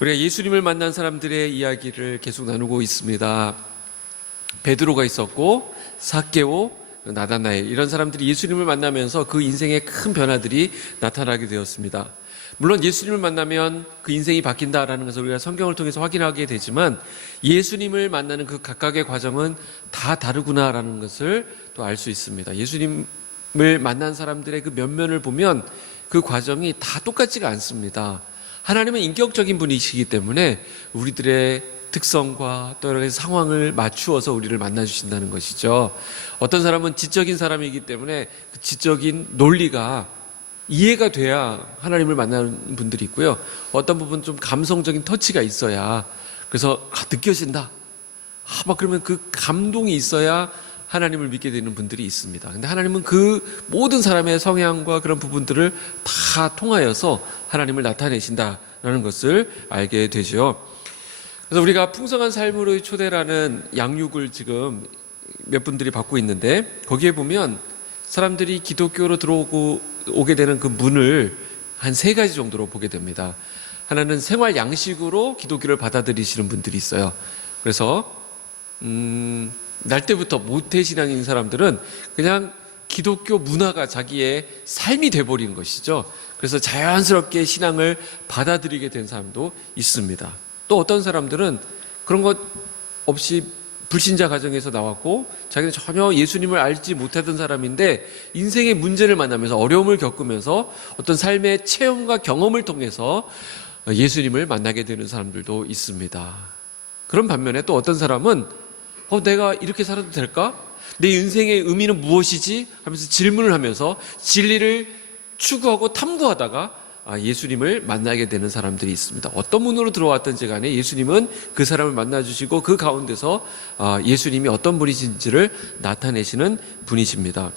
우리가 예수님을 만난 사람들의 이야기를 계속 나누고 있습니다. 베드로가 있었고 삭개오, 나다나엘 이런 사람들이 예수님을 만나면서 그 인생에 큰 변화들이 나타나게 되었습니다. 물론 예수님을 만나면 그 인생이 바뀐다라는 것을 우리가 성경을 통해서 확인하게 되지만 예수님을 만나는 그 각각의 과정은 다 다르구나라는 것을 또 알 수 있습니다. 예수님을 만난 사람들의 그 면면을 보면 그 과정이 다 똑같지가 않습니다. 하나님은 인격적인 분이시기 때문에 우리들의 특성과 또 여러 가지 상황을 맞추어서 우리를 만나주신다는 것이죠. 어떤 사람은 지적인 사람이기 때문에 그 지적인 논리가 이해가 돼야 하나님을 만나는 분들이 있고요. 어떤 부분 좀 감성적인 터치가 있어야 그래서 느껴진다. 막 그러면 그 감동이 있어야 하나님을 믿게 되는 분들이 있습니다. 근데 하나님은 그 모든 사람의 성향과 그런 부분들을 다 통하여서 하나님을 나타내신다라는 것을 알게 되죠. 그래서 우리가 풍성한 삶으로의 초대라는 양육을 지금 몇 분들이 받고 있는데 거기에 보면 사람들이 기독교로 오게 되는 그 문을 한 3가지 정도로 보게 됩니다. 하나는 생활 양식으로 기독교를 받아들이시는 분들이 있어요. 그래서 날 때부터 모태신앙인 사람들은 그냥 기독교 문화가 자기의 삶이 돼버린 것이죠. 그래서 자연스럽게 신앙을 받아들이게 된 사람도 있습니다. 또 어떤 사람들은 그런 것 없이 불신자 가정에서 나왔고 자기는 전혀 예수님을 알지 못하던 사람인데 인생의 문제를 만나면서 어려움을 겪으면서 어떤 삶의 체험과 경험을 통해서 예수님을 만나게 되는 사람들도 있습니다. 그런 반면에 또 어떤 사람은 내가 이렇게 살아도 될까? 내 인생의 의미는 무엇이지? 하면서 질문을 하면서 진리를 추구하고 탐구하다가 예수님을 만나게 되는 사람들이 있습니다. 어떤 문으로 들어왔든지 간에 예수님은 그 사람을 만나주시고 그 가운데서 예수님이 어떤 분이신지를 나타내시는 분이십니다.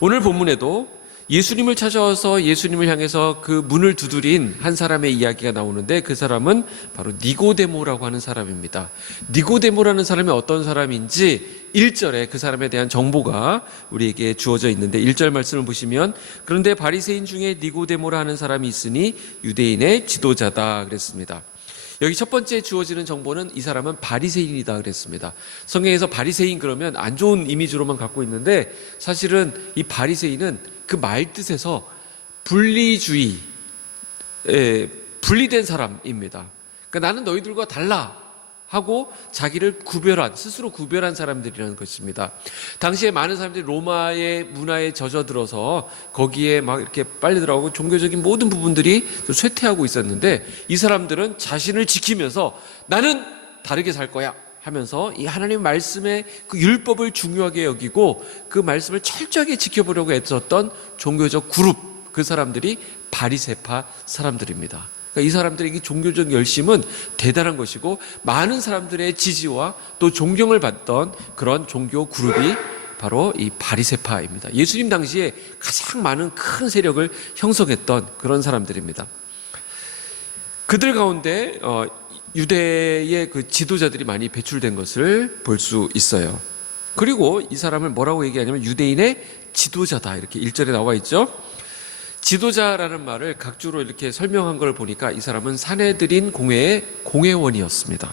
오늘 본문에도 예수님을 찾아와서 예수님을 향해서 그 문을 두드린 한 사람의 이야기가 나오는데 그 사람은 바로 니고데모라고 하는 사람입니다. 니고데모라는 사람이 어떤 사람인지 1절에 그 사람에 대한 정보가 우리에게 주어져 있는데 1절 말씀을 보시면 그런데 바리새인 중에 니고데모라 하는 사람이 있으니 유대인의 지도자다 그랬습니다. 여기 첫 번째 주어지는 정보는 이 사람은 바리새인이다 그랬습니다. 성경에서 바리새인 그러면 안 좋은 이미지로만 갖고 있는데 사실은 이 바리새인은 그 말 뜻에서 분리주의, 분리된 사람입니다. 그러니까 나는 너희들과 달라 하고 자기를 스스로 구별한 사람들이라는 것입니다. 당시에 많은 사람들이 로마의 문화에 젖어들어서 거기에 막 이렇게 빨리 들어가고 종교적인 모든 부분들이 쇠퇴하고 있었는데 이 사람들은 자신을 지키면서 나는 다르게 살 거야 하면서 이 하나님 말씀의 그 율법을 중요하게 여기고 그 말씀을 철저하게 지켜보려고 애썼던 종교적 그룹, 그 사람들이 바리새파 사람들입니다. 그러니까 이 사람들의 종교적 열심은 대단한 것이고 많은 사람들의 지지와 또 존경을 받던 그런 종교 그룹이 바로 이 바리새파입니다. 예수님 당시에 가장 많은 큰 세력을 형성했던 그런 사람들입니다. 그들 가운데 유대의 그 지도자들이 많이 배출된 것을 볼 수 있어요. 그리고 이 사람을 뭐라고 얘기하냐면 유대인의 지도자다 이렇게 1절에 나와 있죠. 지도자라는 말을 각주로 이렇게 설명한 걸 보니까 이 사람은 산헤드린 공회의 공회원이었습니다.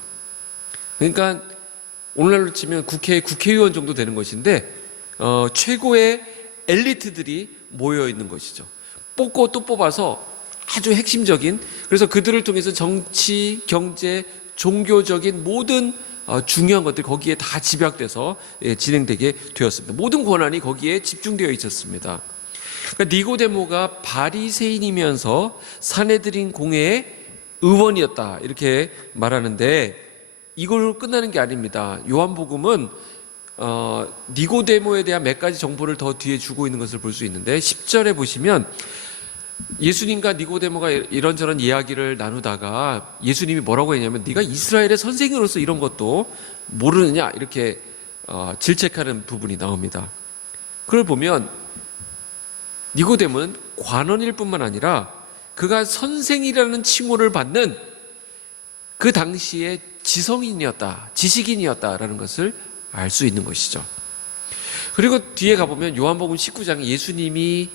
그러니까 오늘날로 치면 국회의원 정도 되는 것인데 최고의 엘리트들이 모여 있는 것이죠. 뽑고 또 뽑아서 아주 핵심적인, 그래서 그들을 통해서 정치, 경제, 종교적인 모든 중요한 것들이 거기에 다 집약돼서 진행되게 되었습니다. 모든 권한이 거기에 집중되어 있었습니다. 그러니까 니고데모가 바리새인이면서 산헤드린 공회의 의원이었다 이렇게 말하는데 이걸로 끝나는 게 아닙니다. 요한복음은 니고데모에 대한 몇 가지 정보를 더 뒤에 주고 있는 것을 볼 수 있는데 10절에 보시면 예수님과 니고데모가 이런저런 이야기를 나누다가 예수님이 뭐라고 했냐면 네가 이스라엘의 선생으로서 이런 것도 모르느냐 이렇게 질책하는 부분이 나옵니다. 그걸 보면 니고데모는 관원일 뿐만 아니라 그가 선생이라는 칭호를 받는 그 당시의 지식인이었다라는 것을 알 수 있는 것이죠. 그리고 뒤에 가보면 요한복음 19장에 예수님이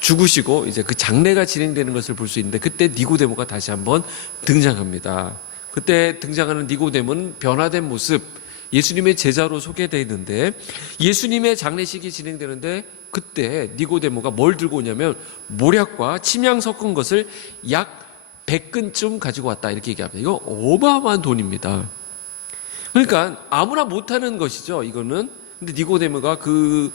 죽으시고 이제 그 장례가 진행되는 것을 볼 수 있는데, 그때 니고데모가 다시 한번 등장합니다. 그때 등장하는 니고데모는 변화된 모습, 예수님의 제자로 소개되어 있는데, 예수님의 장례식이 진행되는데 그때 니고데모가 뭘 들고 오냐면 모략과 침향 섞은 것을 약 100근쯤 가지고 왔다, 이렇게 얘기합니다. 이거 어마어마한 돈입니다. 그러니까 아무나 못하는 것이죠, 이거는. 근데 니고데모가 그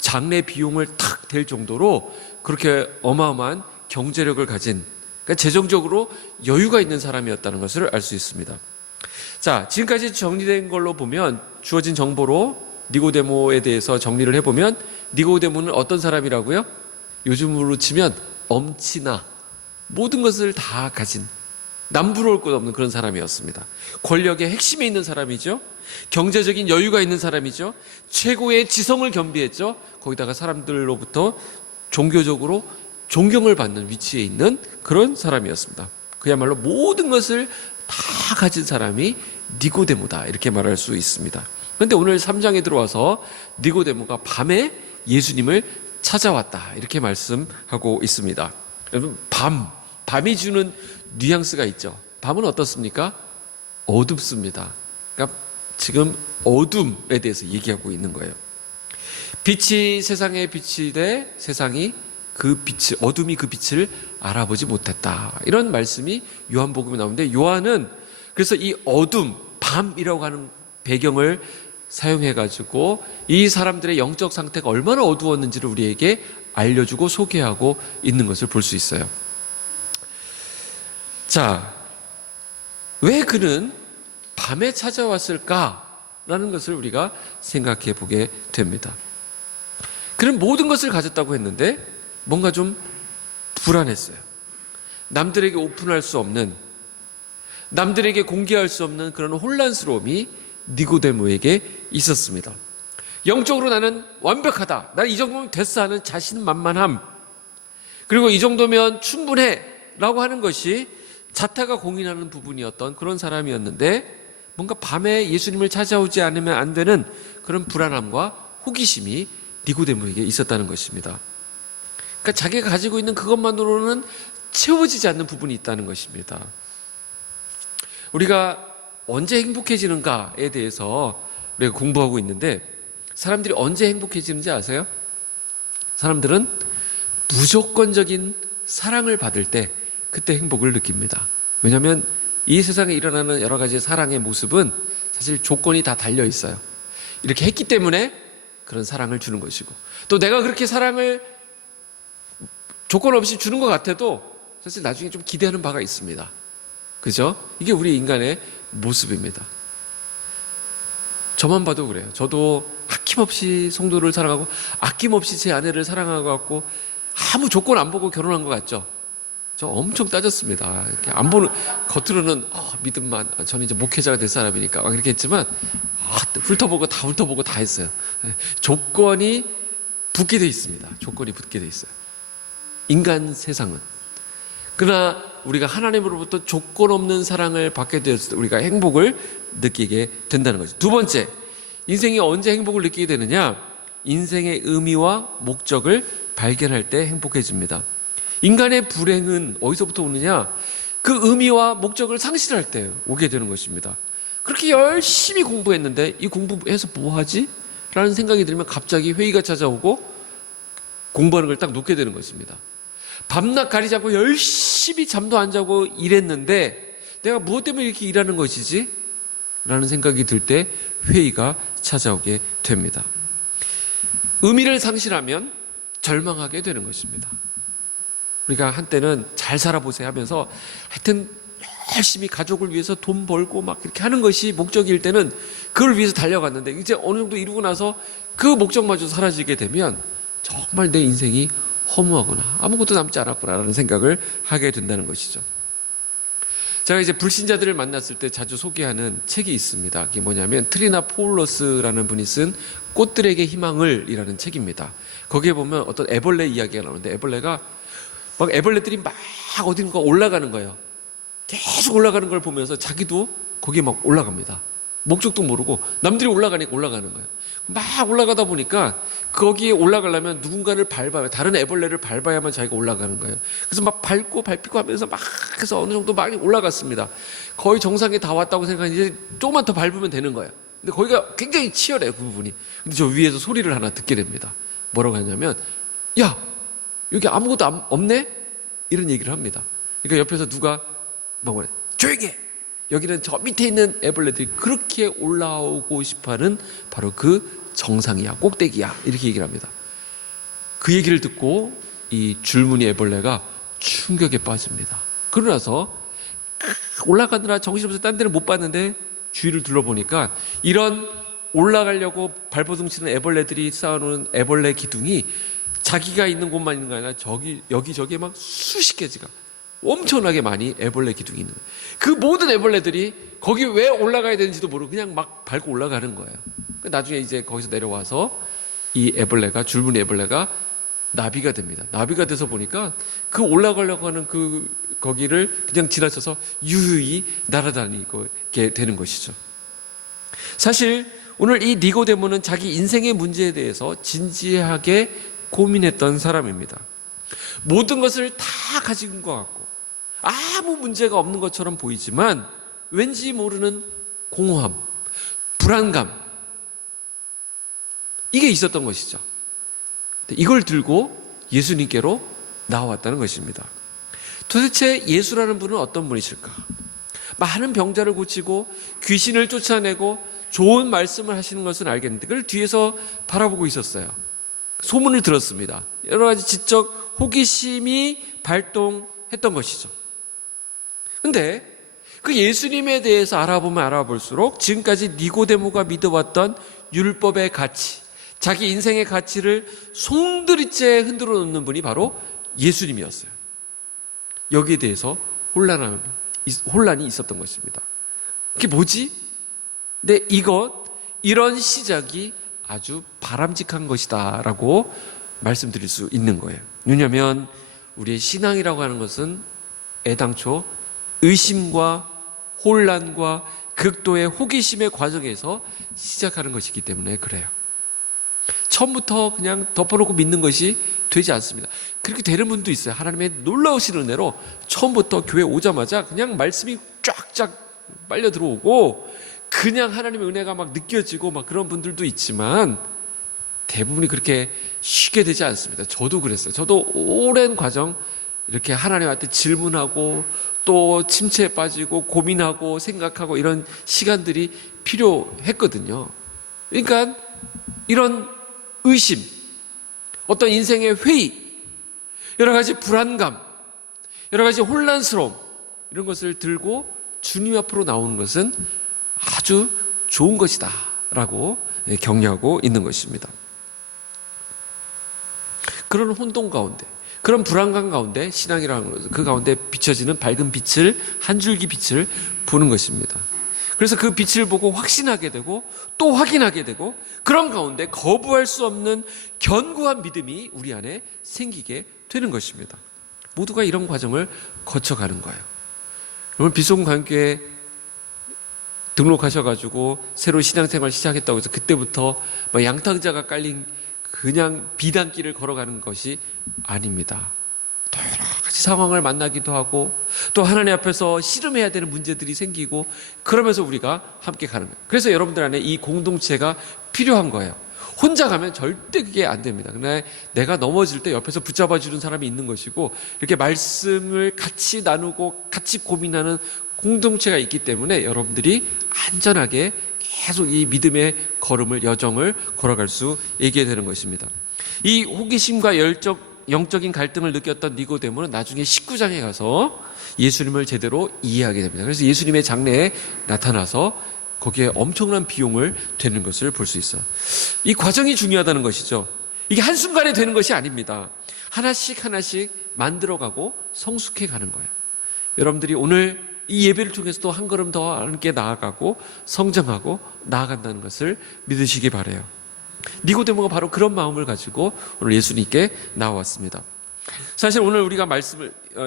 장례 비용을 탁 댈 정도로 그렇게 어마어마한 경제력을 가진, 그러니까 재정적으로 여유가 있는 사람이었다는 것을 알 수 있습니다. 자, 지금까지 정리된 걸로 보면, 주어진 정보로 니고데모에 대해서 정리를 해보면, 니고데모는 어떤 사람이라고요? 요즘으로 치면 엄치나 모든 것을 다 가진, 남부러울 것 없는 그런 사람이었습니다. 권력의 핵심에 있는 사람이죠. 경제적인 여유가 있는 사람이죠. 최고의 지성을 겸비했죠. 거기다가 사람들로부터 종교적으로 존경을 받는 위치에 있는 그런 사람이었습니다. 그야말로 모든 것을 다 가진 사람이 니고데모다, 이렇게 말할 수 있습니다. 그런데 오늘 3장에 들어와서 니고데모가 밤에 예수님을 찾아왔다, 이렇게 말씀하고 있습니다. 여러분, 밤이 주는 뉘앙스가 있죠. 밤은 어떻습니까? 어둡습니다. 그러니까 지금 어둠에 대해서 얘기하고 있는 거예요. 빛이 세상에 비치되 세상이 그 빛을, 어둠이 그 빛을 알아보지 못했다, 이런 말씀이 요한복음에 나오는데, 요한은 그래서 이 어둠, 밤이라고 하는 배경을 사용해가지고 이 사람들의 영적 상태가 얼마나 어두웠는지를 우리에게 알려주고 소개하고 있는 것을 볼 수 있어요. 자, 왜 그는 밤에 찾아왔을까라는 것을 우리가 생각해 보게 됩니다. 그는 모든 것을 가졌다고 했는데 뭔가 좀 불안했어요. 남들에게 오픈할 수 없는, 남들에게 공개할 수 없는 그런 혼란스러움이 니고데모에게 있었습니다. 영적으로 나는 완벽하다, 나는 이 정도면 됐어 하는 자신만만함, 그리고 이 정도면 충분해 라고 하는 것이 자타가 공인하는 부분이었던 그런 사람이었는데, 뭔가 밤에 예수님을 찾아오지 않으면 안 되는 그런 불안함과 호기심이 니고데모에게 있었다는 것입니다. 그러니까 자기가 가지고 있는 그것만으로는 채워지지 않는 부분이 있다는 것입니다. 우리가 언제 행복해지는가에 대해서 우리가 공부하고 있는데, 사람들이 언제 행복해지는지 아세요? 사람들은 무조건적인 사랑을 받을 때 그때 행복을 느낍니다. 왜냐하면 이 세상에 일어나는 여러 가지 사랑의 모습은 사실 조건이 다 달려 있어요. 이렇게 했기 때문에 그런 사랑을 주는 것이고, 또 내가 그렇게 사랑을 조건 없이 주는 것 같아도 사실 나중에 좀 기대하는 바가 있습니다. 그죠? 이게 우리 인간의 모습입니다. 저만 봐도 그래요. 저도 아낌없이 성도를 사랑하고 아낌없이 제 아내를 사랑하고 아무 조건 안 보고 결혼한 것 같죠? 저 엄청 따졌습니다. 이렇게 안 보는, 겉으로는 믿음만, 저는 이제 목회자가 될 사람이니까 막 이렇게 했지만 훑어보고 다 했어요. 조건이 붙게 돼 있습니다. 조건이 붙게 돼 있어요. 인간 세상은. 그러나 우리가 하나님으로부터 조건 없는 사랑을 받게 되었을 때 우리가 행복을 느끼게 된다는 거죠. 두 번째, 인생이 언제 행복을 느끼게 되느냐? 인생의 의미와 목적을 발견할 때 행복해집니다. 인간의 불행은 어디서부터 오느냐? 그 의미와 목적을 상실할 때 오게 되는 것입니다. 그렇게 열심히 공부했는데 이 공부해서 뭐 하지? 라는 생각이 들면 갑자기 회의가 찾아오고 공부하는 걸 딱 놓게 되는 것입니다. 밤낮 가리지 않고 열심히 잠도 안 자고 일했는데 내가 무엇 때문에 이렇게 일하는 것이지? 라는 생각이 들 때 회의가 찾아오게 됩니다. 의미를 상실하면 절망하게 되는 것입니다. 우리가 한때는 잘 살아보세요 하면서 하여튼 열심히 가족을 위해서 돈 벌고 막 이렇게 하는 것이 목적일 때는 그걸 위해서 달려갔는데 이제 어느 정도 이루고 나서 그 목적마저 사라지게 되면 정말 내 인생이 허무하구나, 아무것도 남지 않았구나라는 생각을 하게 된다는 것이죠. 제가 이제 불신자들을 만났을 때 자주 소개하는 책이 있습니다. 그게 뭐냐면 트리나 포울러스라는 분이 쓴 꽃들에게 희망을 이라는 책입니다. 거기에 보면 어떤 애벌레 이야기가 나오는데 애벌레가 막 애벌레들이 막 어딘가 올라가는 거예요. 계속 올라가는 걸 보면서 자기도 거기에 막 올라갑니다. 목적도 모르고 남들이 올라가니까 올라가는 거예요. 막 올라가다 보니까 거기에 올라가려면 누군가를 밟아야, 다른 애벌레를 밟아야만 자기가 올라가는 거예요. 그래서 막 밟고 하면서 막 해서 어느 정도 막 올라갔습니다. 거의 정상에 다 왔다고 생각하니 이제 조금만 더 밟으면 되는 거예요. 근데 거기가 굉장히 치열해요, 그 부분이. 근데 저 위에서 소리를 하나 듣게 됩니다. 뭐라고 하냐면, 야, 여기 아무것도 없네? 이런 얘기를 합니다. 그러니까 옆에서 누가 막 그래, 조용히 해! 여기는 저 밑에 있는 애벌레들이 그렇게 올라오고 싶어하는 바로 그 정상이야, 꼭대기야, 이렇게 얘기를 합니다. 그 얘기를 듣고 이 줄무늬 애벌레가 충격에 빠집니다. 그러고 나서 올라가느라 정신없어서 딴 데를 못 봤는데 주위를 둘러보니까 이런 올라가려고 발버둥치는 애벌레들이 쌓아놓은 애벌레 기둥이 자기가 있는 곳만 있는 거 아니라 여기저기에 막 수십 개지가 엄청나게 많이 애벌레 기둥이 있는 거예요. 그 모든 애벌레들이 거기 왜 올라가야 되는지도 모르고 그냥 막 밟고 올라가는 거예요. 나중에 이제 거기서 내려와서 이 애벌레가, 줄무늬 애벌레가 나비가 됩니다. 나비가 돼서 보니까 그 올라가려고 하는 거기를 그냥 지나쳐서 유유히 날아다니고 이렇게 되는 것이죠. 사실 오늘 이 니고데모는 자기 인생의 문제에 대해서 진지하게 고민했던 사람입니다. 모든 것을 다 가진 것 같고 아무 문제가 없는 것처럼 보이지만 왠지 모르는 공허함, 불안감, 이게 있었던 것이죠. 이걸 들고 예수님께로 나왔다는 것입니다. 도대체 예수라는 분은 어떤 분이실까? 많은 병자를 고치고 귀신을 쫓아내고 좋은 말씀을 하시는 것은 알겠는데 그걸 뒤에서 바라보고 있었어요. 소문을 들었습니다. 여러 가지 지적 호기심이 발동했던 것이죠. 근데 그 예수님에 대해서 알아보면 알아볼수록 지금까지 니고데모가 믿어왔던 율법의 가치, 자기 인생의 가치를 송두리째 흔들어 놓는 분이 바로 예수님이었어요. 여기에 대해서 혼란이 있었던 것입니다. 그게 뭐지? 근데 이런 시작이 아주 바람직한 것이다 라고 말씀드릴 수 있는 거예요. 왜냐하면 우리의 신앙이라고 하는 것은 애당초 의심과 혼란과 극도의 호기심의 과정에서 시작하는 것이기 때문에 그래요. 처음부터 그냥 덮어놓고 믿는 것이 되지 않습니다. 그렇게 되는 분도 있어요. 하나님의 놀라우신 은혜로 처음부터 교회 오자마자 그냥 말씀이 쫙쫙 빨려 들어오고 그냥 하나님의 은혜가 막 느껴지고 막 그런 분들도 있지만 대부분이 그렇게 쉽게 되지 않습니다. 저도 그랬어요. 저도 오랜 과정 이렇게 하나님한테 질문하고 또 침체에 빠지고 고민하고 생각하고 이런 시간들이 필요했거든요. 그러니까 이런 의심, 어떤 인생의 회의, 여러 가지 불안감, 여러 가지 혼란스러움 이런 것을 들고 주님 앞으로 나오는 것은 아주 좋은 것이다 라고 격려하고 있는 것입니다. 그런 혼돈 가운데, 그런 불안감 가운데 신앙이라는 것은 그 가운데 비춰지는 밝은 빛을, 한 줄기 빛을 보는 것입니다. 그래서 그 빛을 보고 확신하게 되고 또 확인하게 되고 그런 가운데 거부할 수 없는 견고한 믿음이 우리 안에 생기게 되는 것입니다. 모두가 이런 과정을 거쳐가는 거예요. 여러분 비송관교회 등록하셔가지고 새로 신앙생활 시작했다고 해서 그때부터 양탕자가 깔린 그냥 비단길을 걸어가는 것이 아닙니다. 또 여러 가지 상황을 만나기도 하고 또 하나님 앞에서 씨름해야 되는 문제들이 생기고 그러면서 우리가 함께 가는 거예요. 그래서 여러분들 안에 이 공동체가 필요한 거예요. 혼자 가면 절대 그게 안 됩니다. 근데 내가 넘어질 때 옆에서 붙잡아 주는 사람이 있는 것이고 이렇게 말씀을 같이 나누고 같이 고민하는 공동체가 있기 때문에 여러분들이 안전하게 계속 이 믿음의 여정을 걸어갈 수 있게 되는 것입니다. 이 호기심과 영적인 갈등을 느꼈던 니고데모는 나중에 19장에 가서 예수님을 제대로 이해하게 됩니다. 그래서 예수님의 장래에 나타나서 거기에 엄청난 비용을 되는 것을 볼 수 있어요. 이 과정이 중요하다는 것이죠. 이게 한순간에 되는 것이 아닙니다. 하나씩 만들어가고 성숙해 가는 거예요. 여러분들이 오늘 이 예배를 통해서도 한 걸음 더 함께 나아가고 성장하고 나아간다는 것을 믿으시기 바라요. 니고데모가 바로 그런 마음을 가지고 오늘 예수님께 나왔습니다. 사실 오늘 우리가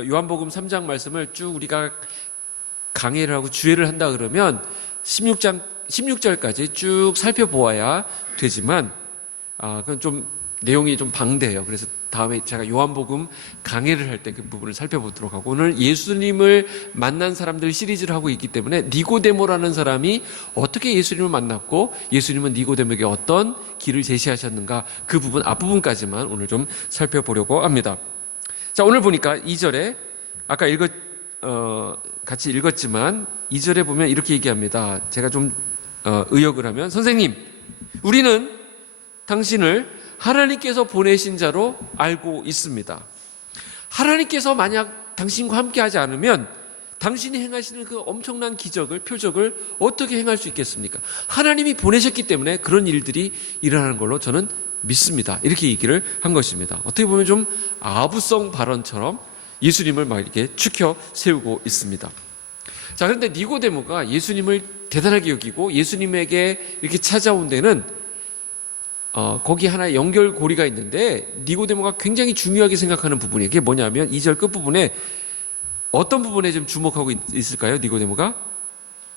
요한복음 3장 말씀을 쭉 우리가 강해를 하고 주의를 한다 그러면 16장 16절까지 쭉 살펴보아야 되지만 그건 좀 내용이 좀 방대해요. 그래서 다음에 제가 요한복음 강해를 할 때 그 부분을 살펴보도록 하고, 오늘 예수님을 만난 사람들 시리즈를 하고 있기 때문에 니고데모라는 사람이 어떻게 예수님을 만났고 예수님은 니고데모에게 어떤 길을 제시하셨는가, 그 부분 앞부분까지만 오늘 좀 살펴보려고 합니다. 자, 오늘 보니까 2절에 아까 같이 읽었지만 2절에 보면 이렇게 얘기합니다. 제가 좀 의역을 하면, 선생님, 우리는 당신을 하나님께서 보내신 자로 알고 있습니다. 하나님께서 만약 당신과 함께 하지 않으면 당신이 행하시는 그 엄청난 기적을, 표적을 어떻게 행할 수 있겠습니까? 하나님이 보내셨기 때문에 그런 일들이 일어나는 걸로 저는 믿습니다. 이렇게 얘기를 한 것입니다. 어떻게 보면 좀 아부성 발언처럼 예수님을 막 이렇게 추켜 세우고 있습니다. 자, 그런데 니고데모가 예수님을 대단하게 여기고 예수님에게 이렇게 찾아온 데는 거기 하나의 연결고리가 있는데, 니고데모가 굉장히 중요하게 생각하는 부분이, 그게 뭐냐면 2절 끝부분에 어떤 부분에 좀 주목하고 있을까요? 니고데모가?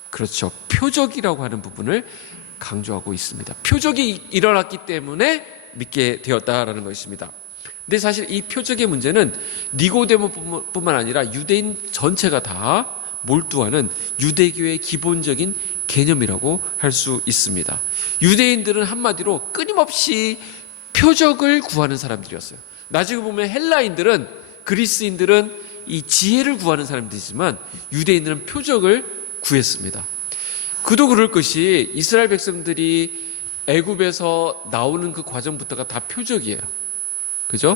그렇죠. 표적이라고 하는 부분을 강조하고 있습니다. 표적이 일어났기 때문에 믿게 되었다라는 것입니다. 근데 사실 이 표적의 문제는 니고데모뿐만 아니라 유대인 전체가 다 몰두하는 유대교의 기본적인 개념이라고 할 수 있습니다. 유대인들은 한마디로 끊임없이 표적을 구하는 사람들이었어요. 나중에 보면 헬라인들은, 그리스인들은 이 지혜를 구하는 사람들이지만 유대인들은 표적을 구했습니다. 그도 그럴 것이 이스라엘 백성들이 애굽에서 나오는 그 과정부터가 다 표적이에요. 그죠?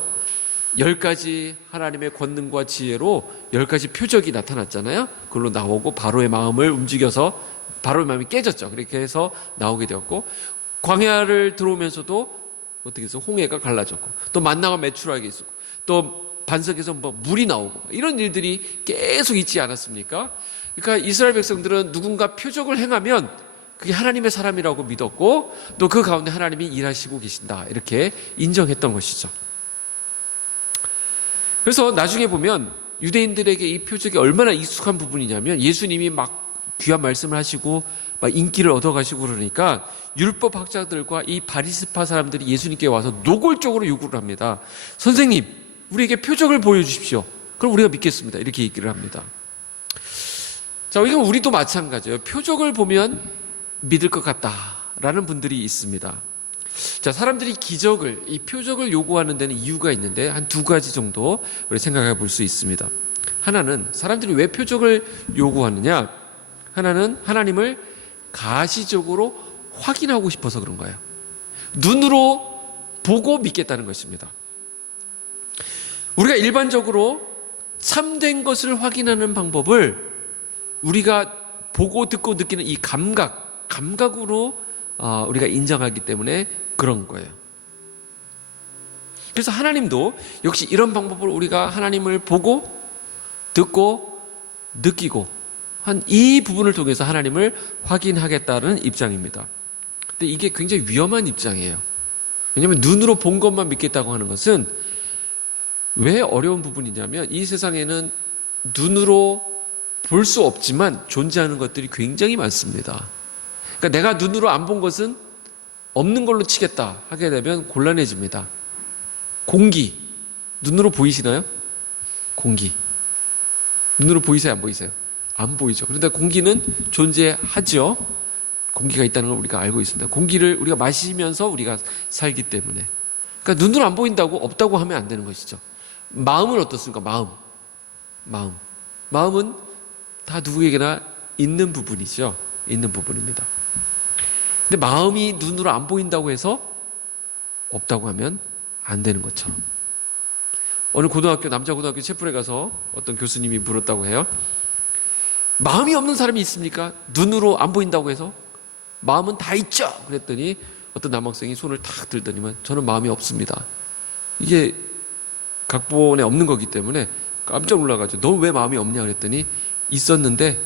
10가지 하나님의 권능과 지혜로 10가지 표적이 나타났잖아요. 그걸로 나오고 바로의 마음을 움직여서 바로의 마음이 깨졌죠. 그렇게 해서 나오게 되었고, 광야를 들어오면서도 어떻게 해서 홍해가 갈라졌고, 또 만나가 매출하게 있었고, 또 반석에서 뭐 물이 나오고, 이런 일들이 계속 있지 않았습니까? 그러니까 이스라엘 백성들은 누군가 표적을 행하면 그게 하나님의 사람이라고 믿었고, 또 그 가운데 하나님이 일하시고 계신다, 이렇게 인정했던 것이죠. 그래서 나중에 보면 유대인들에게 이 표적이 얼마나 익숙한 부분이냐면, 예수님이 막 귀한 말씀을 하시고 막 인기를 얻어가시고 그러니까 율법 학자들과 이 바리새파 사람들이 예수님께 와서 노골적으로 요구를 합니다. 선생님, 우리에게 표적을 보여주십시오. 그럼 우리가 믿겠습니다. 이렇게 얘기를 합니다. 자, 이건 우리도 마찬가지예요. 표적을 보면 믿을 것 같다라는 분들이 있습니다. 자, 사람들이 이 표적을 요구하는 데는 이유가 있는데 한 2가지 정도 우리 생각해 볼 수 있습니다. 하나는, 사람들이 왜 표적을 요구하느냐? 하나는 하나님을 가시적으로 확인하고 싶어서 그런 거예요. 눈으로 보고 믿겠다는 것입니다. 우리가 일반적으로 참된 것을 확인하는 방법을 우리가 보고 듣고 느끼는 이 감각으로 우리가 인정하기 때문에 그런 거예요. 그래서 하나님도 역시 이런 방법을 우리가 하나님을 보고 듣고 느끼고 한 이 부분을 통해서 하나님을 확인하겠다는 입장입니다. 근데 이게 굉장히 위험한 입장이에요. 왜냐하면 눈으로 본 것만 믿겠다고 하는 것은 왜 어려운 부분이냐면, 이 세상에는 눈으로 볼 수 없지만 존재하는 것들이 굉장히 많습니다. 그러니까 내가 눈으로 안 본 것은 없는 걸로 치겠다 하게 되면 곤란해집니다. 공기, 눈으로 보이시나요? 공기. 눈으로 보이세요? 안 보이세요? 안 보이죠. 그런데 공기는 존재하죠. 공기가 있다는 걸 우리가 알고 있습니다. 공기를 우리가 마시면서 우리가 살기 때문에. 그러니까 눈으로 안 보인다고 없다고 하면 안 되는 것이죠. 마음은 어떻습니까? 마음은 다 누구에게나 있는 부분이죠. 있는 부분입니다. 근데 마음이 눈으로 안 보인다고 해서 없다고 하면 안 되는 것처럼. 어느 남자 고등학교 채플에 가서 어떤 교수님이 물었다고 해요. 마음이 없는 사람이 있습니까? 눈으로 안 보인다고 해서? 마음은 다 있죠. 그랬더니 어떤 남학생이 손을 탁 들더니만 저는 마음이 없습니다. 이게 각본에 없는 거기 때문에 깜짝 놀라가지고 너 왜 마음이 없냐 그랬더니 있었는데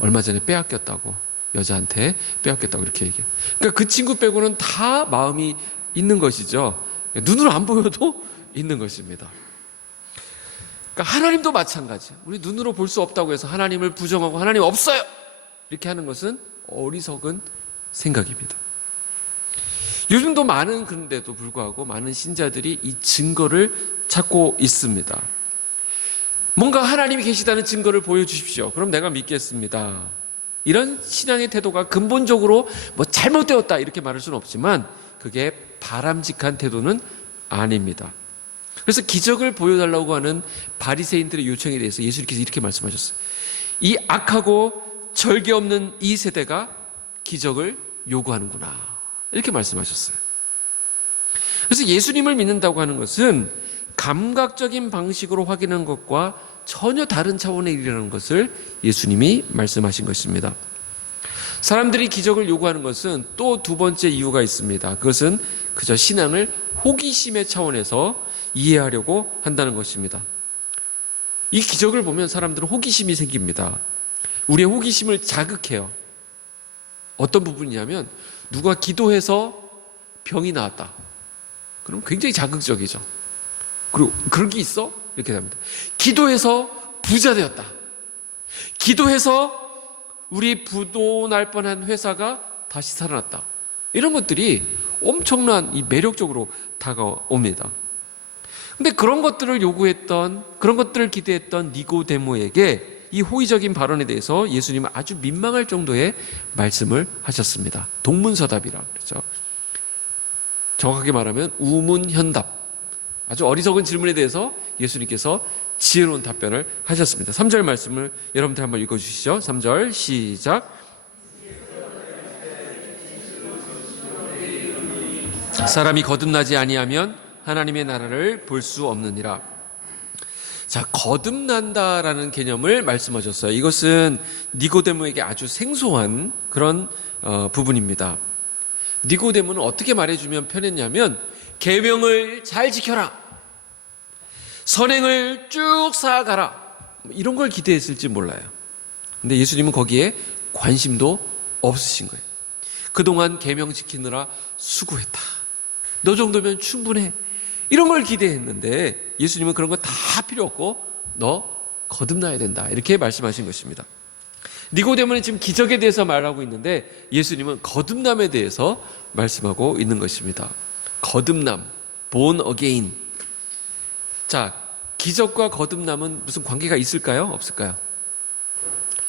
얼마 전에 빼앗겼다고, 여자한테 빼앗겼다고 이렇게 얘기해요. 그러니까 그 친구 빼고는 다 마음이 있는 것이죠. 눈으로 안 보여도 있는 것입니다. 그러니까 하나님도 마찬가지. 우리 눈으로 볼 수 없다고 해서 하나님을 부정하고 하나님 없어요 이렇게 하는 것은 어리석은 생각입니다. 요즘도 많은, 그런데도 불구하고 많은 신자들이 이 증거를 찾고 있습니다. 뭔가 하나님이 계시다는 증거를 보여주십시오. 그럼 내가 믿겠습니다. 이런 신앙의 태도가 근본적으로 뭐 잘못되었다 이렇게 말할 수는 없지만 그게 바람직한 태도는 아닙니다. 그래서 기적을 보여달라고 하는 바리새인들의 요청에 대해서 예수님께서 이렇게 말씀하셨어요. 이 악하고 절개 없는 이 세대가 기적을 요구하는구나, 이렇게 말씀하셨어요. 그래서 예수님을 믿는다고 하는 것은 감각적인 방식으로 확인하는 것과 전혀 다른 차원의 일이라는 것을 예수님이 말씀하신 것입니다. 사람들이 기적을 요구하는 것은 또 두 번째 이유가 있습니다. 그것은 그저 신앙을 호기심의 차원에서 이해하려고 한다는 것입니다. 이 기적을 보면 사람들은 호기심이 생깁니다. 우리의 호기심을 자극해요. 어떤 부분이냐면 누가 기도해서 병이 나았다. 그럼 굉장히 자극적이죠. 그리고 그런 게 있어? 이렇게 됩니다. 기도해서 부자 되었다. 기도해서 우리 부도 날 뻔한 회사가 다시 살아났다. 이런 것들이 엄청난 이 매력적으로 다가옵니다. 근데 그런 것들을 요구했던, 그런 것들을 기대했던 니고데모에게 이 호의적인 발언에 대해서 예수님은 아주 민망할 정도의 말씀을 하셨습니다. 동문서답이라 그러죠. 정확하게 말하면 우문현답. 아주 어리석은 질문에 대해서 예수님께서 지혜로운 답변을 하셨습니다. 3절 말씀을 여러분들 한번 읽어주시죠. 3절 시작. 사람이 거듭나지 아니하면 하나님의 나라를 볼 수 없느니라. 자, 거듭난다라는 개념을 말씀하셨어요. 이것은 니고데모에게 아주 생소한 그런 부분입니다. 니고데모는 어떻게 말해주면 편했냐면 계명을 잘 지켜라, 선행을 쭉 쌓아가라, 이런 걸 기대했을지 몰라요. 근데 예수님은 거기에 관심도 없으신 거예요. 그동안 계명 지키느라 수고했다, 너 정도면 충분해, 이런 걸 기대했는데 예수님은 그런 거 다 필요 없고 너 거듭나야 된다, 이렇게 말씀하신 것입니다. 니고데모는 지금 기적에 대해서 말하고 있는데 예수님은 거듭남에 대해서 말씀하고 있는 것입니다. 거듭남, born again. 자, 기적과 거듭남은 무슨 관계가 있을까요? 없을까요?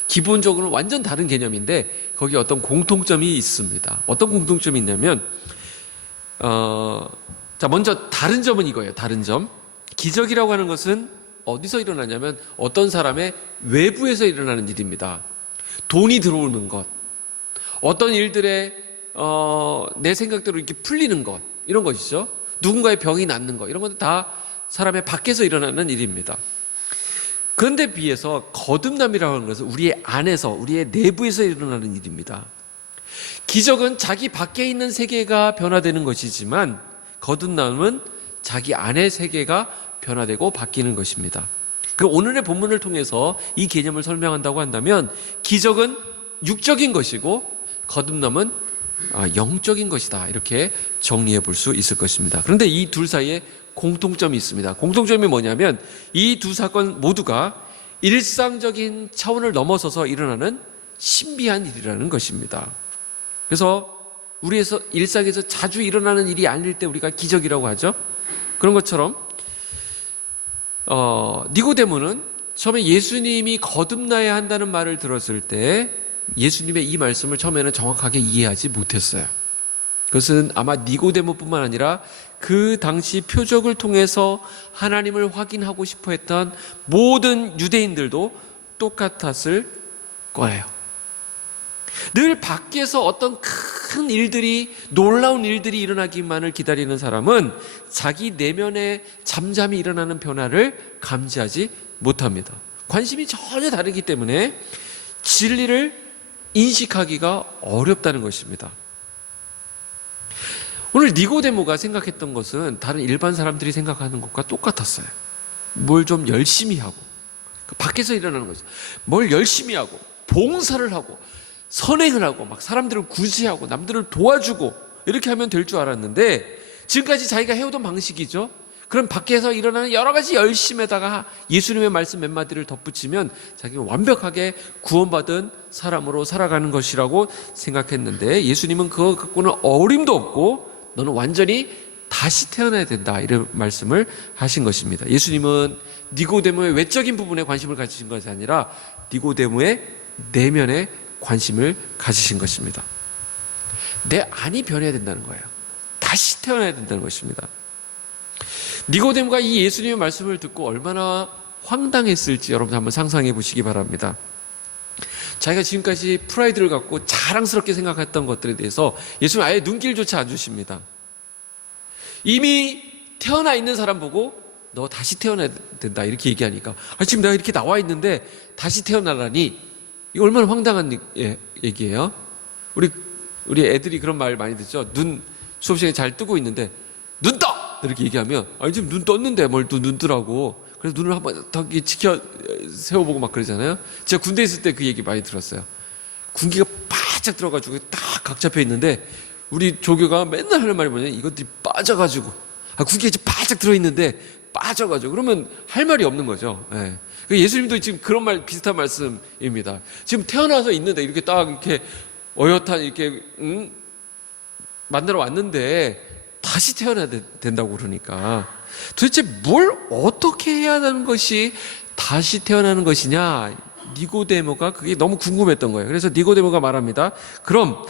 기본적으로는 완전 다른 개념인데 거기에 어떤 공통점이 있습니다. 어떤 공통점이 있냐면 자, 먼저 다른 점은 이거예요. 다른 점. 기적이라고 하는 것은 어디서 일어나냐면 어떤 사람의 외부에서 일어나는 일입니다. 돈이 들어오는 것, 어떤 일들에 내 생각대로 이렇게 풀리는 것, 이런 것이죠. 누군가의 병이 낫는 것, 이런 것도 다 사람의 밖에서 일어나는 일입니다. 그런데 비해서 거듭남이라고 하는 것은 우리의 안에서, 우리의 내부에서 일어나는 일입니다. 기적은 자기 밖에 있는 세계가 변화되는 것이지만 거듭남은 자기 안의 세계가 변화되고 바뀌는 것입니다. 그 오늘의 본문을 통해서 이 개념을 설명한다고 한다면 기적은 육적인 것이고 거듭남은 영적인 것이다, 이렇게 정리해 볼 수 있을 것입니다. 그런데 이 둘 사이에 공통점이 있습니다. 공통점이 뭐냐면 이 두 사건 모두가 일상적인 차원을 넘어서서 일어나는 신비한 일이라는 것입니다. 그래서 우리에서 일상에서 자주 일어나는 일이 아닐 때 우리가 기적이라고 하죠. 그런 것처럼 니고데모는 처음에 예수님이 거듭나야 한다는 말을 들었을 때 예수님의 이 말씀을 처음에는 정확하게 이해하지 못했어요. 그것은 아마 니고데모뿐만 아니라 그 당시 표적을 통해서 하나님을 확인하고 싶어 했던 모든 유대인들도 똑같았을 거예요. 늘 밖에서 어떤 큰 일들이, 놀라운 일들이 일어나기만을 기다리는 사람은 자기 내면에 잠잠히 일어나는 변화를 감지하지 못합니다. 관심이 전혀 다르기 때문에 진리를 인식하기가 어렵다는 것입니다. 오늘 니고데모가 생각했던 것은 다른 일반 사람들이 생각하는 것과 똑같았어요. 뭘 좀 열심히 하고, 밖에서 일어나는 거죠. 뭘 열심히 하고, 봉사를 하고, 선행을 하고, 막 사람들을 구제하고, 남들을 도와주고, 이렇게 하면 될 줄 알았는데, 지금까지 자기가 해오던 방식이죠. 그럼 밖에서 일어나는 여러 가지 열심에다가 예수님의 말씀 몇 마디를 덧붙이면 자기가 완벽하게 구원받은 사람으로 살아가는 것이라고 생각했는데, 예수님은 그거 갖고는 어림도 없고 너는 완전히 다시 태어나야 된다, 이런 말씀을 하신 것입니다. 예수님은 니고데모의 외적인 부분에 관심을 가지신 것이 아니라 니고데모의 내면에 관심을 가지신 것입니다. 내 안이 변해야 된다는 거예요. 다시 태어나야 된다는 것입니다. 니고데모가 이 예수님의 말씀을 듣고 얼마나 황당했을지 여러분 한번 상상해 보시기 바랍니다. 자기가 지금까지 프라이드를 갖고 자랑스럽게 생각했던 것들에 대해서 예수님 아예 눈길조차 안 주십니다. 이미 태어나 있는 사람 보고 너 다시 태어나야 된다 이렇게 얘기하니까, 지금 내가 이렇게 나와 있는데 다시 태어나라니, 이거 얼마나 황당한 얘기예요. 우리 애들이 그런 말 많이 듣죠. 수업 시간에 잘 뜨고 있는데 눈 떠! 이렇게 얘기하면, 지금 눈 떴는데 뭘 또 눈 뜨라고. 그래서 눈을 한번 더 지켜 세워보고 막 그러잖아요. 제가 군대에 있을 때 그 얘기 많이 들었어요. 군기가 바짝 들어가지고 딱 각 잡혀 있는데 우리 조교가 맨날 하는 말이 뭐냐면, 이것들이 빠져가지고, 군기가 이제 바짝 들어있는데 빠져가지고, 그러면 할 말이 없는 거죠. 예. 예수님도 지금 그런 비슷한 말씀입니다. 지금 태어나서 있는데 이렇게 딱 이렇게 어엿한 이렇게 만나러 왔는데 다시 태어나야 된다고 그러니까, 도대체 뭘 어떻게 해야 하는 것이 다시 태어나는 것이냐, 니고데모가 그게 너무 궁금했던 거예요. 그래서 니고데모가 말합니다. 그럼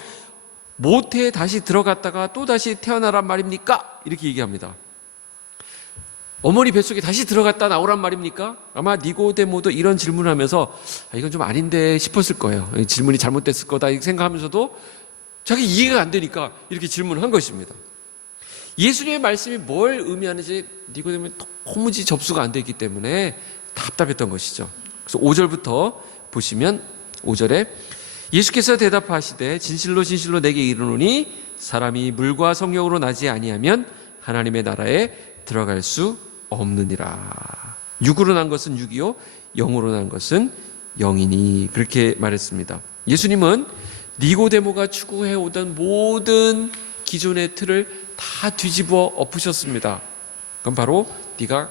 모태에 다시 들어갔다가 또 다시 태어나란 말입니까? 이렇게 얘기합니다. 어머니 뱃속에 다시 들어갔다 나오란 말입니까? 아마 니고데모도 이런 질문을 하면서 이건 좀 아닌데 싶었을 거예요. 질문이 잘못됐을 거다 생각하면서도 자기 이해가 안 되니까 이렇게 질문을 한 것입니다. 예수님의 말씀이 뭘 의미하는지 니고데모는 도무지 접수가 안 되기 때문에 답답했던 것이죠. 그래서 5절부터 보시면, 5절에 예수께서 대답하시되 진실로 진실로 내게 이르노니 사람이 물과 성령으로 나지 아니하면 하나님의 나라에 들어갈 수 없느니라. 육으로 난 것은 육이요 영으로 난 것은 영이니, 그렇게 말했습니다. 예수님은 니고데모가 추구해 오던 모든 기존의 틀을 다 뒤집어 엎으셨습니다. 그건 바로 네가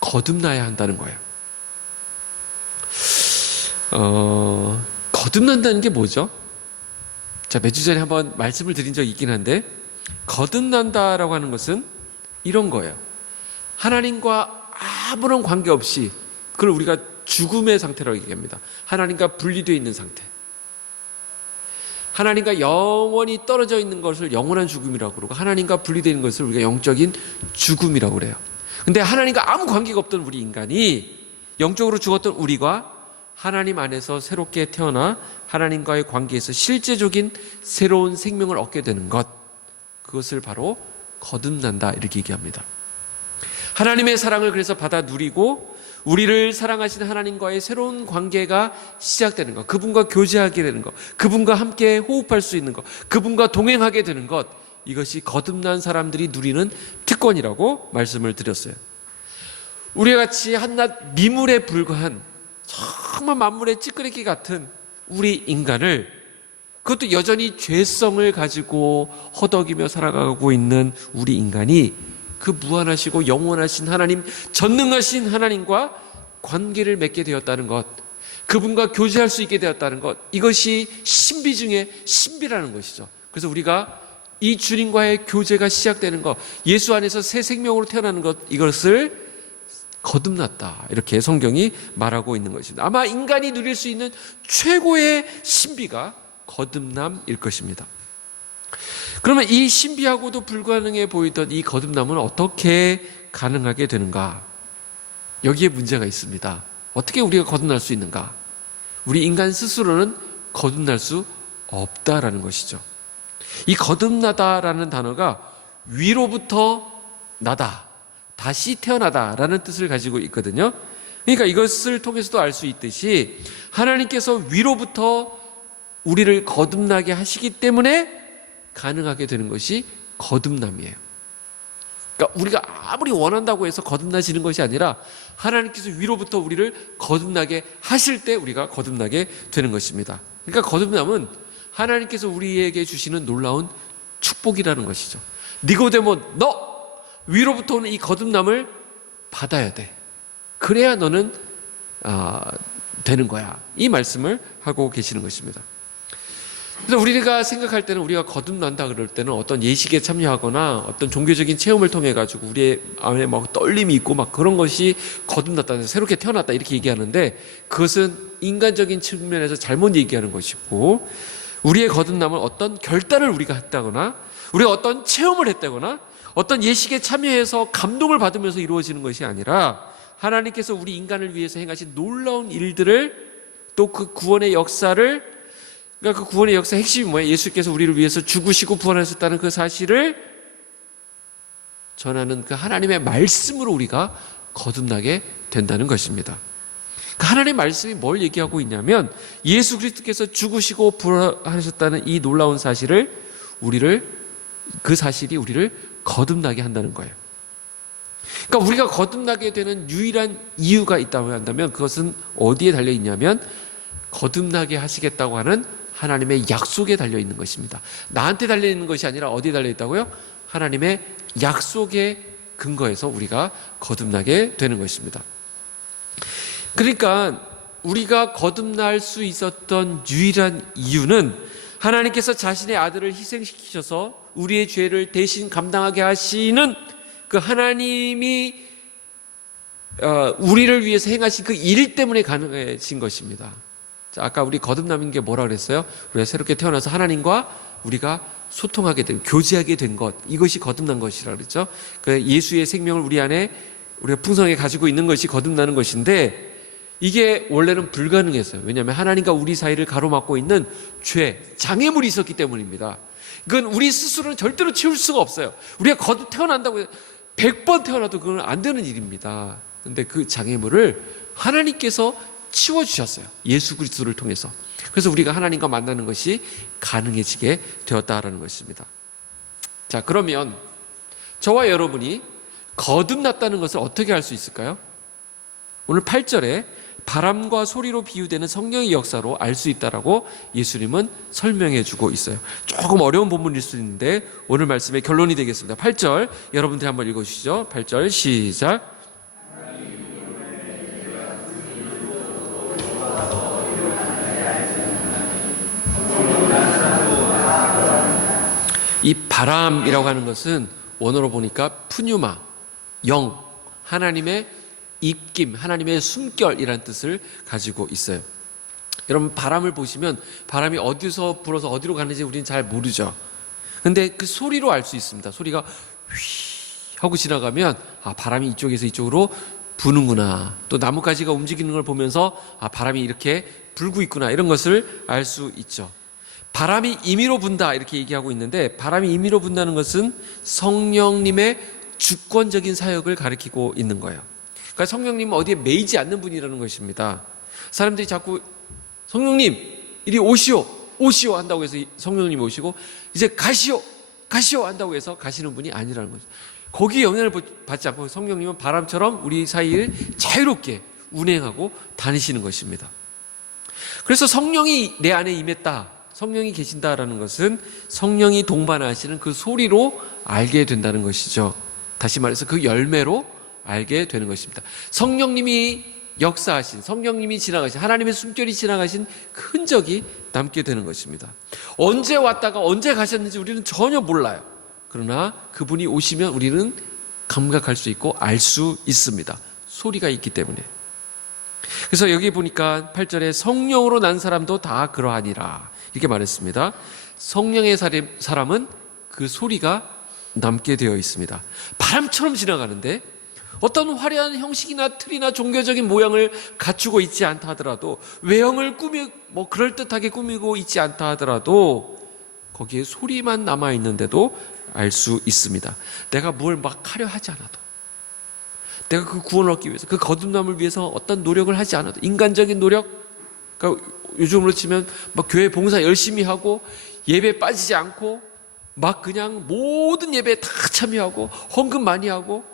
거듭나야 한다는 거예요. 거듭난다는 게 뭐죠? 자, 몇 주 전에 한번 말씀을 드린 적이 있긴 한데, 거듭난다라고 하는 것은 이런 거예요. 하나님과 아무런 관계없이, 그걸 우리가 죽음의 상태라고 얘기합니다. 하나님과 분리되어 있는 상태. 하나님과 영원히 떨어져 있는 것을 영원한 죽음이라고 그러고, 하나님과 분리되어 있는 것을 우리가 영적인 죽음이라고 그래요. 근데 하나님과 아무 관계가 없던 우리 인간이, 영적으로 죽었던 우리가 하나님 안에서 새롭게 태어나 하나님과의 관계에서 실제적인 새로운 생명을 얻게 되는 것, 그것을 바로 거듭난다 이렇게 얘기합니다. 하나님의 사랑을 그래서 받아 누리고 우리를 사랑하시는 하나님과의 새로운 관계가 시작되는 것, 그분과 교제하게 되는 것, 그분과 함께 호흡할 수 있는 것, 그분과 동행하게 되는 것, 이것이 거듭난 사람들이 누리는 특권이라고 말씀을 드렸어요. 우리와 같이 한낱 미물에 불과한 정말 만물의 찌끄레기 같은 우리 인간을, 그것도 여전히 죄성을 가지고 허덕이며 살아가고 있는 우리 인간이 그 무한하시고 영원하신 하나님, 전능하신 하나님과 관계를 맺게 되었다는 것, 그분과 교제할 수 있게 되었다는 것, 이것이 신비 중에 신비라는 것이죠. 그래서 우리가 이 주님과의 교제가 시작되는 것, 예수 안에서 새 생명으로 태어나는 것, 이것을 거듭났다 이렇게 성경이 말하고 있는 것입니다. 아마 인간이 누릴 수 있는 최고의 신비가 거듭남일 것입니다. 그러면 이 신비하고도 불가능해 보이던 이 거듭남은 어떻게 가능하게 되는가? 여기에 문제가 있습니다. 어떻게 우리가 거듭날 수 있는가? 우리 인간 스스로는 거듭날 수 없다라는 것이죠. 이 거듭나다라는 단어가 위로부터 나다, 다시 태어나다라는 뜻을 가지고 있거든요. 그러니까 이것을 통해서도 알 수 있듯이 하나님께서 위로부터 우리를 거듭나게 하시기 때문에 가능하게 되는 것이 거듭남이에요. 그러니까 우리가 아무리 원한다고 해서 거듭나시는 것이 아니라 하나님께서 위로부터 우리를 거듭나게 하실 때 우리가 거듭나게 되는 것입니다. 그러니까 거듭남은 하나님께서 우리에게 주시는 놀라운 축복이라는 것이죠. 니고데모, 너 위로부터 오는 이 거듭남을 받아야 돼. 그래야 너는 되는 거야. 이 말씀을 하고 계시는 것입니다. 그래서 우리가 생각할 때는 우리가 거듭난다 그럴 때는 어떤 예식에 참여하거나 어떤 종교적인 체험을 통해 가지고 우리의 안에 막 떨림이 있고 막 그런 것이 거듭났다, 새롭게 태어났다 이렇게 얘기하는데, 그것은 인간적인 측면에서 잘못 얘기하는 것이고, 우리의 거듭남은 어떤 결단을 우리가 했다거나 우리가 어떤 체험을 했다거나 어떤 예식에 참여해서 감동을 받으면서 이루어지는 것이 아니라, 하나님께서 우리 인간을 위해서 행하신 놀라운 일들을, 또 그 구원의 역사를, 그러니까 그 구원의 역사의 핵심이 뭐예요? 예수께서 우리를 위해서 죽으시고 부활하셨다는 그 사실을 전하는 그 하나님의 말씀으로 우리가 거듭나게 된다는 것입니다. 그 하나님의 말씀이 뭘 얘기하고 있냐면, 예수 그리스도께서 죽으시고 부활하셨다는 이 놀라운 사실을 그 사실이 우리를 거듭나게 한다는 거예요. 그러니까 우리가 거듭나게 되는 유일한 이유가 있다고 한다면 그것은 어디에 달려 있냐면, 거듭나게 하시겠다고 하는 하나님의 약속에 달려 있는 것입니다. 나한테 달려 있는 것이 아니라 어디에 달려 있다고요? 하나님의 약속에 근거해서 우리가 거듭나게 되는 것입니다. 그러니까 우리가 거듭날 수 있었던 유일한 이유는 하나님께서 자신의 아들을 희생시키셔서 우리의 죄를 대신 감당하게 하시는 그 하나님이 우리를 위해서 행하신 그 일 때문에 가능해진 것입니다. 자, 아까 우리 거듭남인 게 뭐라 그랬어요? 우리가 새롭게 태어나서 하나님과 우리가 소통하게 된, 교제하게 된 것, 이것이 거듭난 것이라 그랬죠. 그 예수의 생명을 우리 안에 우리가 풍성하게 가지고 있는 것이 거듭나는 것인데, 이게 원래는 불가능했어요. 왜냐하면 하나님과 우리 사이를 가로막고 있는 죄, 장애물이 있었기 때문입니다. 그건 우리 스스로는 절대로 채울 수가 없어요. 우리가 거듭 태어난다고 100번 태어나도 그건 안 되는 일입니다. 그런데 그 장애물을 하나님께서 치워주셨어요. 예수 그리스도를 통해서. 그래서 우리가 하나님과 만나는 것이 가능해지게 되었다라는 것입니다. 자, 그러면 저와 여러분이 거듭났다는 것을 어떻게 알 수 있을까요? 오늘 8절에 바람과 소리로 비유되는 성령의 역사로 알 수 있다라고 예수님은 설명해 주고 있어요. 조금 어려운 본문일 수 있는데 오늘 말씀의 결론이 되겠습니다. 8절 여러분들이 한번 읽어주시죠. 8절 시작. 이 바람이라고 하는 것은 원어로 보니까 푸뉴마, 영, 하나님의 입김, 하나님의 숨결이라는 뜻을 가지고 있어요. 여러분, 바람을 보시면 바람이 어디서 불어서 어디로 가는지 우리는 잘 모르죠. 근데 그 소리로 알 수 있습니다. 소리가 휘 하고 지나가면 바람이 이쪽에서 이쪽으로 부는구나. 또 나뭇가지가 움직이는 걸 보면서 바람이 이렇게 불고 있구나. 이런 것을 알 수 있죠. 바람이 임의로 분다 이렇게 얘기하고 있는데, 바람이 임의로 분다는 것은 성령님의 주권적인 사역을 가리키고 있는 거예요. 그러니까 성령님은 어디에 매이지 않는 분이라는 것입니다. 사람들이 자꾸 성령님 이리 오시오 오시오 한다고 해서 성령님이 오시고, 이제 가시오 가시오 한다고 해서 가시는 분이 아니라는 거죠. 거기에 영향을 받지 않고 성령님은 바람처럼 우리 사이를 자유롭게 운행하고 다니시는 것입니다. 그래서 성령이 내 안에 임했다, 성령이 계신다라는 것은 성령이 동반하시는 그 소리로 알게 된다는 것이죠. 다시 말해서 그 열매로 알게 되는 것입니다. 성령님이 역사하신, 성령님이 지나가신, 하나님의 숨결이 지나가신 그 흔적이 남게 되는 것입니다. 언제 왔다가 언제 가셨는지 우리는 전혀 몰라요. 그러나 그분이 오시면 우리는 감각할 수 있고 알 수 있습니다. 소리가 있기 때문에. 그래서 여기 보니까 8절에 성령으로 난 사람도 다 그러하니라 이렇게 말했습니다. 성령의 사람은 그 소리가 남게 되어 있습니다. 바람처럼 지나가는데 어떤 화려한 형식이나 틀이나 종교적인 모양을 갖추고 있지 않다 하더라도, 외형을 그럴듯하게 꾸미고 있지 않다 하더라도 거기에 소리만 남아 있는데도 알 수 있습니다. 내가 뭘 막 하려 하지 않아도, 내가 그 구원을 얻기 위해서, 그 거듭남을 위해서 어떤 노력을 하지 않아도, 인간적인 노력, 그러니까 요즘으로 치면 막 교회 봉사 열심히 하고 예배 빠지지 않고 막 그냥 모든 예배에 다 참여하고 헌금 많이 하고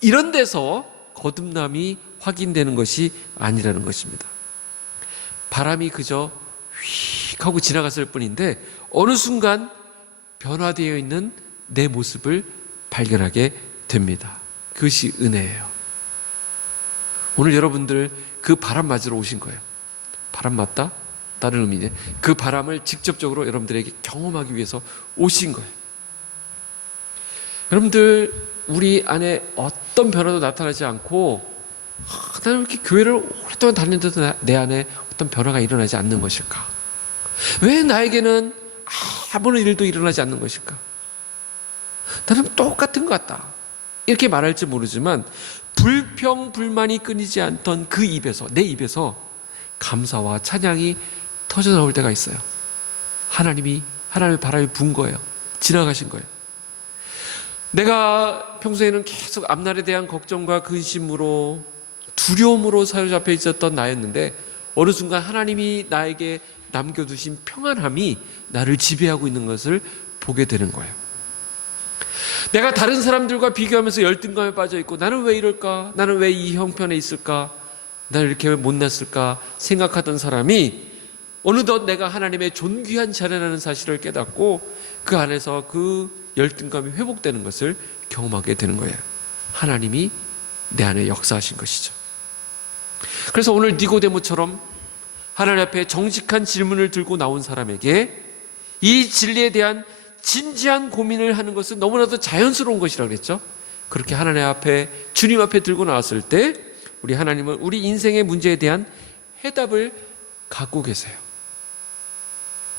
이런 데서 거듭남이 확인되는 것이 아니라는 것입니다. 바람이 그저 휙 하고 지나갔을 뿐인데 어느 순간 변화되어 있는 내 모습을 발견하게 됩니다. 그것이 은혜예요. 오늘 여러분들 그 바람 맞으러 오신 거예요. 바람 맞다? 다른 의미네. 그 바람을 직접적으로 여러분들에게 경험하기 위해서 오신 거예요. 여러분들, 우리 안에 어떤 변화도 나타나지 않고 나는 이렇게 교회를 오랫동안 다니는데도 내 안에 어떤 변화가 일어나지 않는 것일까? 왜 나에게는 아무런 일도 일어나지 않는 것일까? 나는 똑같은 것 같다. 이렇게 말할지 모르지만 불평, 불만이 끊이지 않던 그 입에서, 내 입에서 감사와 찬양이 터져나올 때가 있어요. 하나님의 바람이 분 거예요. 지나가신 거예요. 내가 평소에는 계속 앞날에 대한 걱정과 근심으로, 두려움으로 사로잡혀 있었던 나였는데 어느 순간 하나님이 나에게 남겨두신 평안함이 나를 지배하고 있는 것을 보게 되는 거예요. 내가 다른 사람들과 비교하면서 열등감에 빠져 있고, 나는 왜 이럴까? 나는 왜 이 형편에 있을까? 나는 이렇게 왜 못났을까? 생각하던 사람이 어느덧 내가 하나님의 존귀한 자녀라는 사실을 깨닫고 그 안에서 그 열등감이 회복되는 것을 경험하게 되는 거예요. 하나님이 내 안에 역사하신 것이죠. 그래서 오늘 니고데모처럼 하나님 앞에 정직한 질문을 들고 나온 사람에게 이 진리에 대한 진지한 고민을 하는 것은 너무나도 자연스러운 것이라고 그랬죠. 그렇게 하나님 앞에, 주님 앞에 들고 나왔을 때 우리 하나님은 우리 인생의 문제에 대한 해답을 갖고 계세요.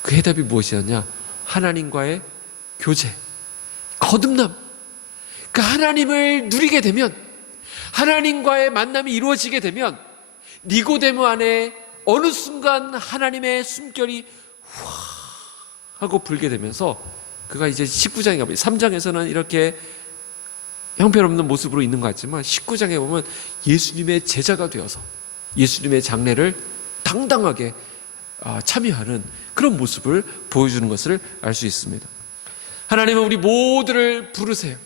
그 해답이 무엇이었냐? 하나님과의 교제, 거듭남. 그 하나님을 누리게 되면, 하나님과의 만남이 이루어지게 되면 니고데모 안에 어느 순간 하나님의 숨결이 화 하고 불게 되면서 그가 이제 19장에 가면, 3장에서는 이렇게 형편없는 모습으로 있는 것 같지만 19장에 보면 예수님의 제자가 되어서 예수님의 장례를 당당하게 참여하는 그런 모습을 보여주는 것을 알 수 있습니다. 하나님은 우리 모두를 부르세요.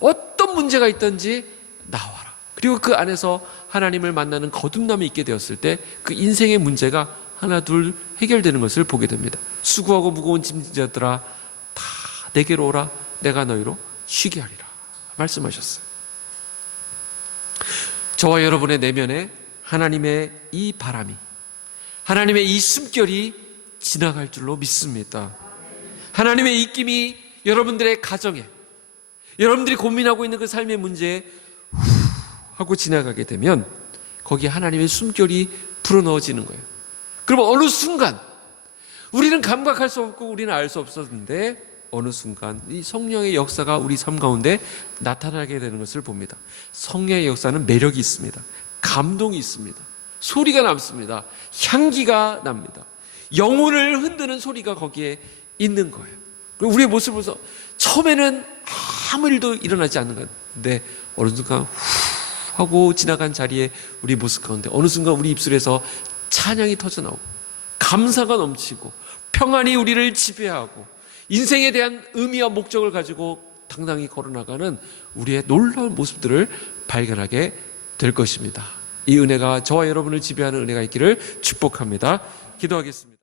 어떤 문제가 있든지 나와라. 그리고 그 안에서 하나님을 만나는 거듭남이 있게 되었을 때 그 인생의 문제가 하나 둘 해결되는 것을 보게 됩니다. 수고하고 무거운 짐진 자들아 다 내게로 오라. 내가 너희로 쉬게 하리라 말씀하셨어요. 저와 여러분의 내면에 하나님의 이 바람이, 하나님의 이 숨결이 지나갈 줄로 믿습니다. 하나님의 입김이 여러분들의 가정에, 여러분들이 고민하고 있는 그 삶의 문제에 후 하고 지나가게 되면 거기에 하나님의 숨결이 불어넣어지는 거예요. 그러면 어느 순간 우리는 감각할 수 없고 우리는 알 수 없었는데 어느 순간 이 성령의 역사가 우리 삶 가운데 나타나게 되는 것을 봅니다. 성령의 역사는 매력이 있습니다. 감동이 있습니다. 소리가 남습니다. 향기가 납니다. 영혼을 흔드는 소리가 거기에 있는 거예요. 그리고 우리의 모습을 보면서 처음에는 아무 일도 일어나지 않는 건데 어느 순간 후 하고 지나간 자리에 우리 모습 가운데 어느 순간 우리 입술에서 찬양이 터져나오고 감사가 넘치고 평안이 우리를 지배하고 인생에 대한 의미와 목적을 가지고 당당히 걸어나가는 우리의 놀라운 모습들을 발견하게 될 것입니다. 이 은혜가 저와 여러분을 지배하는 은혜가 있기를 축복합니다. 기도하겠습니다.